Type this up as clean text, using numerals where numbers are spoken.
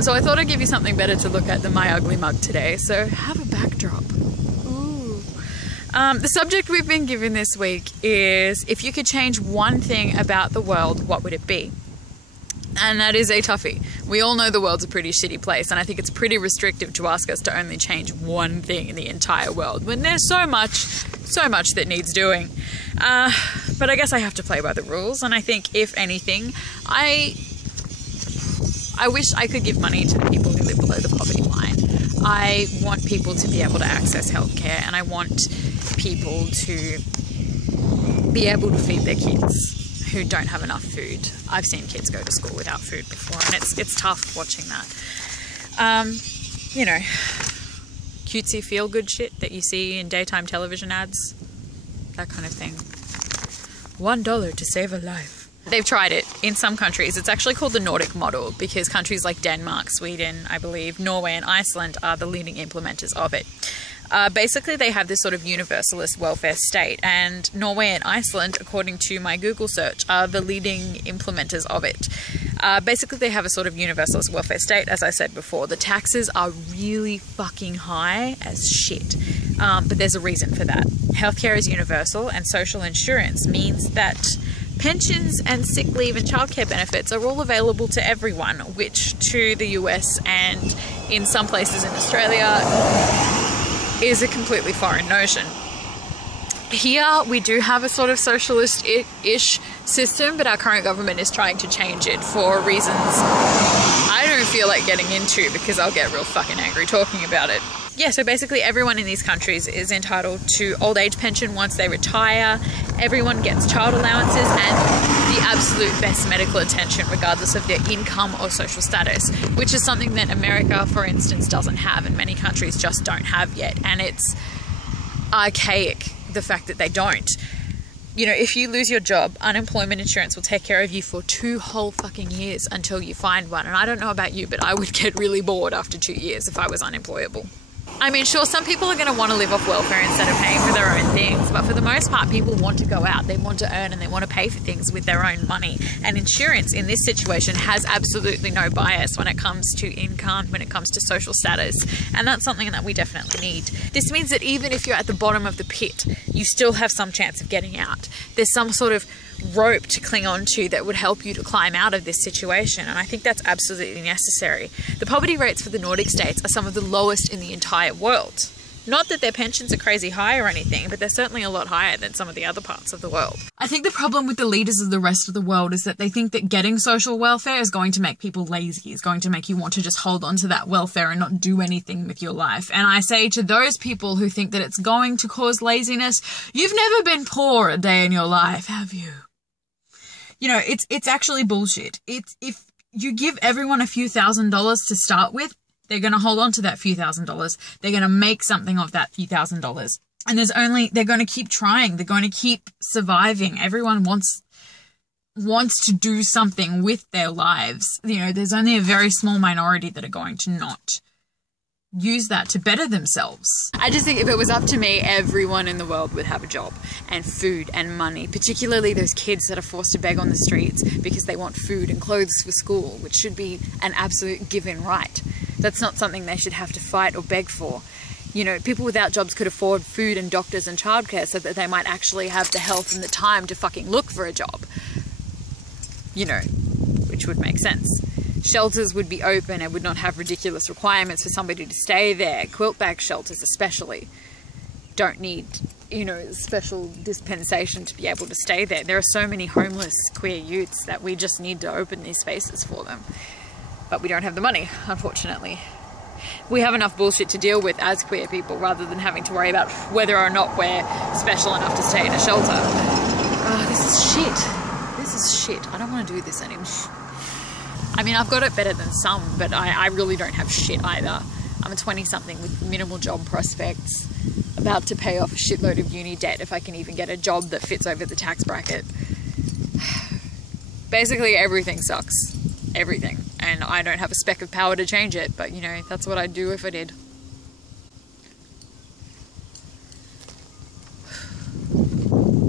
So I thought I'd give you something better to look at than my ugly mug today. So have a backdrop. Ooh. The subject we've been given this week is, if you could change one thing about the world, what would it be? And that is a toughie. We all know the world's a pretty shitty place, and I think it's pretty restrictive to ask us to only change one thing in the entire world when there's so much that needs doing. But I guess I have to play by the rules, and I think, if anything, I wish I could give money to the people who live below the poverty line. I want people to be able to access healthcare, and I want people to be able to feed their kids who don't have enough food. I've seen kids go to school without food before, and it's tough watching that. You know, cutesy feel-good shit that you see in daytime television ads, that kind of thing. $1 to save a life. They've tried it in some countries. It's actually called the Nordic model, because countries like Denmark, Sweden, I believe, Norway and Iceland are the leading implementers of it. Basically, they have this sort of universalist welfare state, and Norway and Iceland, according to my Google search, are the leading implementers of it. Basically, they have a sort of universalist welfare state, as I said before. The taxes are really fucking high as shit, but there's a reason for that. Healthcare is universal, and social insurance means that pensions and sick leave and childcare benefits are all available to everyone, which to the US and in some places in Australia is a completely foreign notion. Here we do have a sort of socialist-ish system, but our current government is trying to change it for reasons I don't feel like getting into, because I'll get real fucking angry talking about it. Yeah, so basically everyone in these countries is entitled to old age pension once they retire. Everyone gets child allowances and the absolute best medical attention regardless of their income or social status, which is something that America, for instance, doesn't have, and many countries just don't have yet. And it's archaic, the fact that they don't. You know, if you lose your job, unemployment insurance will take care of you for 2 whole fucking years until you find one. And I don't know about you, but I would get really bored after 2 years if I was unemployable. I mean, sure, some people are going to want to live off welfare instead of paying for their own things, but for the most part, people want to go out, they want to earn, and they want to pay for things with their own money. And insurance in this situation has absolutely no bias when it comes to income, when it comes to social status, and that's something that we definitely need. This means that even if you're at the bottom of the pit, you still have some chance of getting out. There's some sort of rope to cling on to that would help you to climb out of this situation, and I think that's absolutely necessary. The poverty rates for the Nordic states are some of the lowest in the entire world. Not that their pensions are crazy high or anything, but they're certainly a lot higher than some of the other parts of the world. I think the problem with the leaders of the rest of the world is that they think that getting social welfare is going to make people lazy, is going to make you want to just hold on to that welfare and not do anything with your life. And I say to those people who think that it's going to cause laziness, you've never been poor a day in your life, have you? You know, it's actually bullshit. It's, if you give everyone a few $1,000s to start with, they're going to hold on to that few $1,000s. They're going to make something of that few $1,000s. And they're going to keep trying. They're going to keep surviving. Everyone wants to do something with their lives. You know, there's only a very small minority that are going to not use that to better themselves. I just think if it was up to me, everyone in the world would have a job and food and money, particularly those kids that are forced to beg on the streets because they want food and clothes for school, which should be an absolute given right. That's not something they should have to fight or beg for. You know, people without jobs could afford food and doctors and childcare so that they might actually have the health and the time to fucking look for a job. You know, which would make sense. Shelters would be open and would not have ridiculous requirements for somebody to stay there. Quilt bag shelters especially don't need, you know, special dispensation to be able to stay there. There are so many homeless queer youths that we just need to open these spaces for them. But we don't have the money, unfortunately. We have enough bullshit to deal with as queer people rather than having to worry about whether or not we're special enough to stay in a shelter. Oh, this is shit. This is shit. I don't want to do this anymore. I mean, I've got it better than some, but I really don't have shit either. I'm a 20-something with minimal job prospects, about to pay off a shitload of uni debt if I can even get a job that fits over the tax bracket. Basically, everything sucks. Everything. And I don't have a speck of power to change it, but, you know, that's what I'd do if I did.